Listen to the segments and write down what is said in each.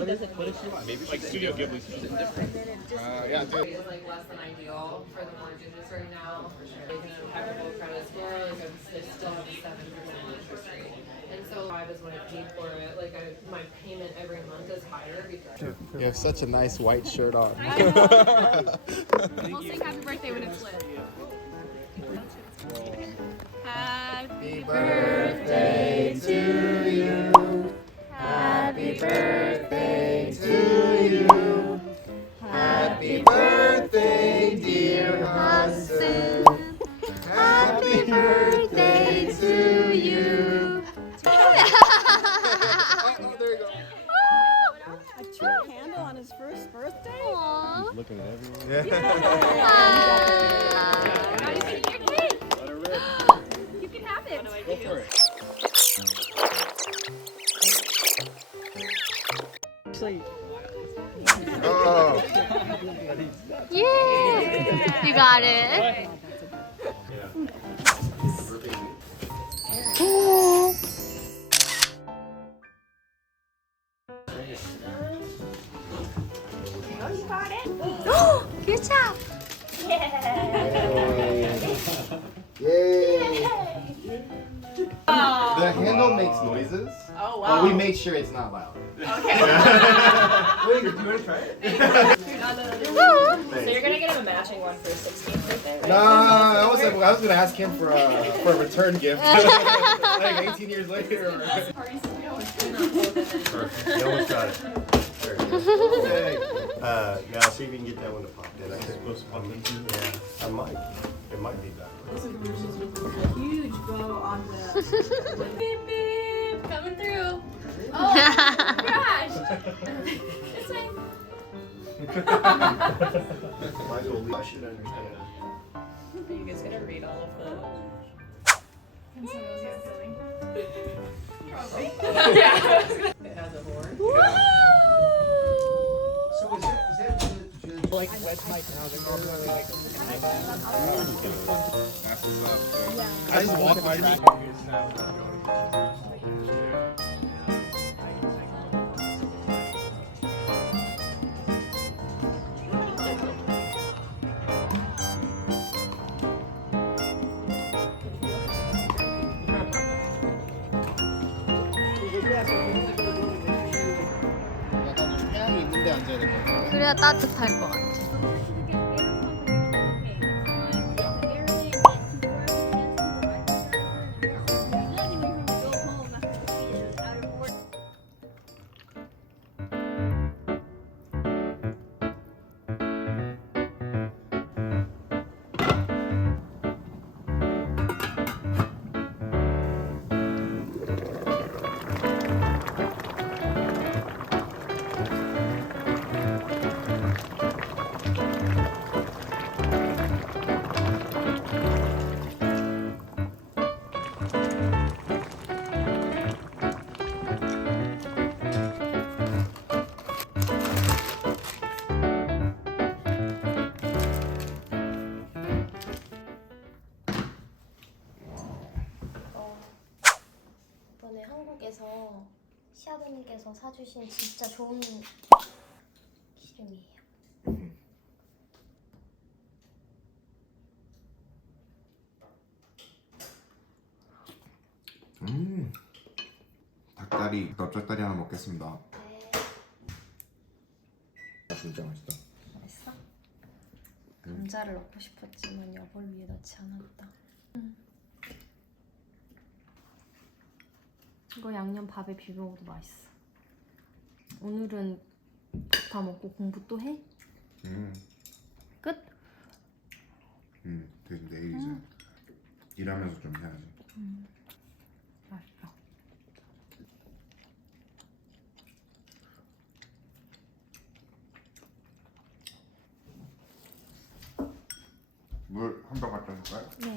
she doesn't What does she want? Maybe like Studio Ghibli. Yeah, dude. Is like less than ideal for the mortgages right now. Like an impeccable credit score, like they still have a 7% interest rate. And so 5 is when I paid for it. Like my payment every month is higher because You have such a nice white shirt on. I'll sing happy birthday when it's lit. Happy Birthday to you. Happy birthday to you. Happy birthday, dear Hassan. Happy birthday to you. Oh, there you go. A true candle on his first birthday? Aww. Looking at everyone. Now you can get cake. Let her rip. You can have it. Go for it. Actually, Oh. Yeah. You got it. Good job. Yay. The handle makes noises. oh But we make sure it's not loud. Okay. Wait, do you want to try it? So you're gonna get him a matching one for his 16th birthday, right? No, I was gonna ask him for a return gift, like 18 years later. You almost got it. Hey. Now see if you can get that one to pop. Then I think. Yeah, I might. It might be backwards. huge bow on the. Beep beep. Coming through. Oh gosh. It's like. Might as well leave. I should understand. Are you guys gonna read all of the? Probably. It has a horn. So is that Like West Mike now, they're normally like. That's what's up. I just walk by track. 있는데 앉아야 될 것 같아. 그래야 따뜻할 것 같아. 이번에 한국에서 시아버님께서 사주신 진짜 좋은 기름이에요. 닭다리, 넓적다리 하나 먹겠습니다. 네. 진짜 맛있다. 맛있어? 감자를 넣고 싶었지만 여벌 위에 넣지 않았다. 이거 양념 밥에 비벼 먹어도 맛있어. 오늘은 다 먹고 공부 또 해? 끝? 그래서 내일 이제 일하면서 좀 해야지. 맛있어. 물 한 병 갖다 줄까요? 네.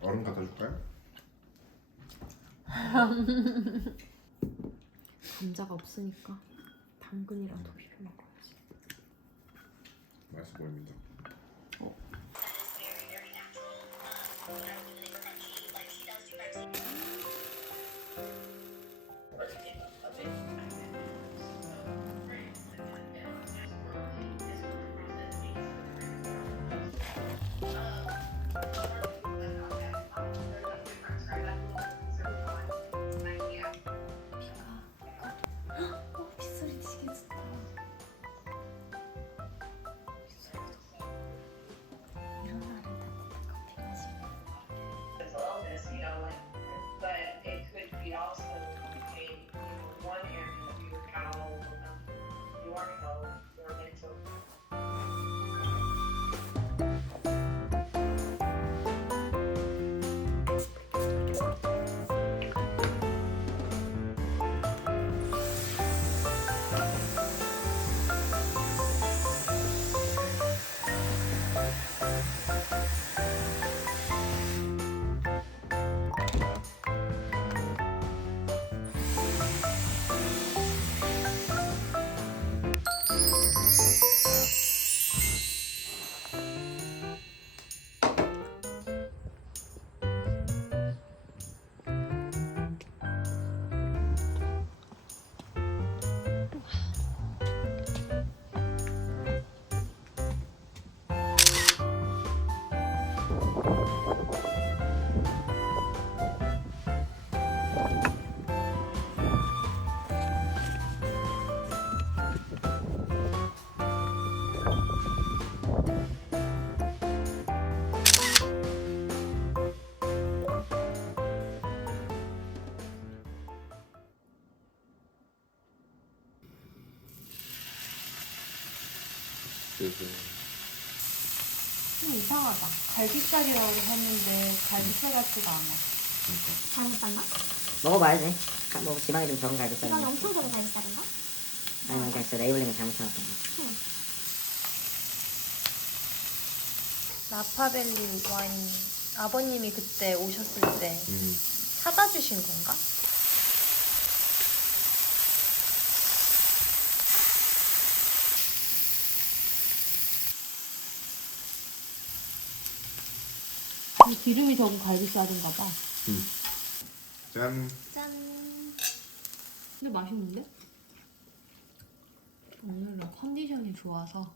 얼음 갖다 줄까요? 감자가 없으니까 당근이라도 비벼 먹어야지. 맛있어 보입니다. 이상하다. 갈비살이라고 했는데 갈비살 같지가 않아. 잘못 봤나? 먹어봐야지. 뭐 지방이 좀 적은 갈비살. 이건 엄청 적은 갈비살인가? 아니면 그냥 저 레이블링을 잘못해놨던 거. 나파밸리 와인 아버님이 그때 오셨을 때 사다 주신 건가? 기름이 적은 갈비살인가 봐. 짠. 짠. 근데 맛있는데? 오늘 나 컨디션이 좋아서.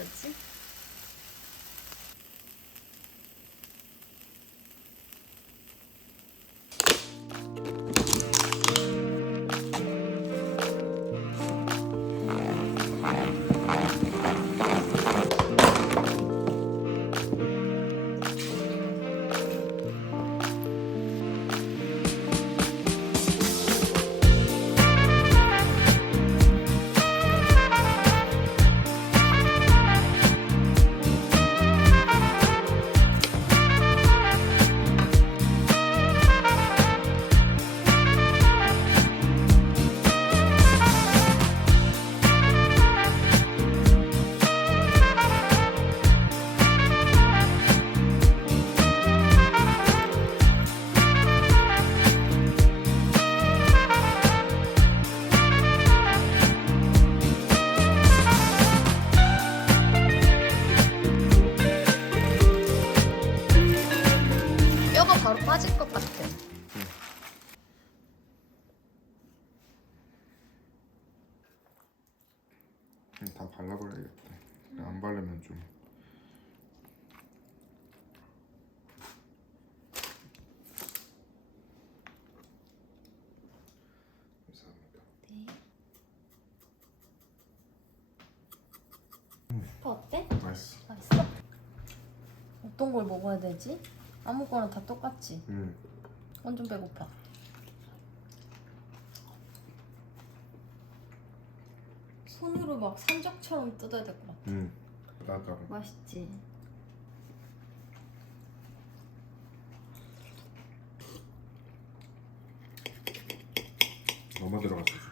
알지? 뼈가 바로 빠질 것 같아. 다 발라버려야겠다. 안 바르면 좀. 감사합니다. 오빠 어때? 맛있어. 맛있어? 어떤 걸 먹어야 되지? 아무거나 다 똑같지? 완전 배고파. 손으로 막 산적처럼 뜯어야 될 것 같아. 나도. 맛있지? 너무 들어갔어.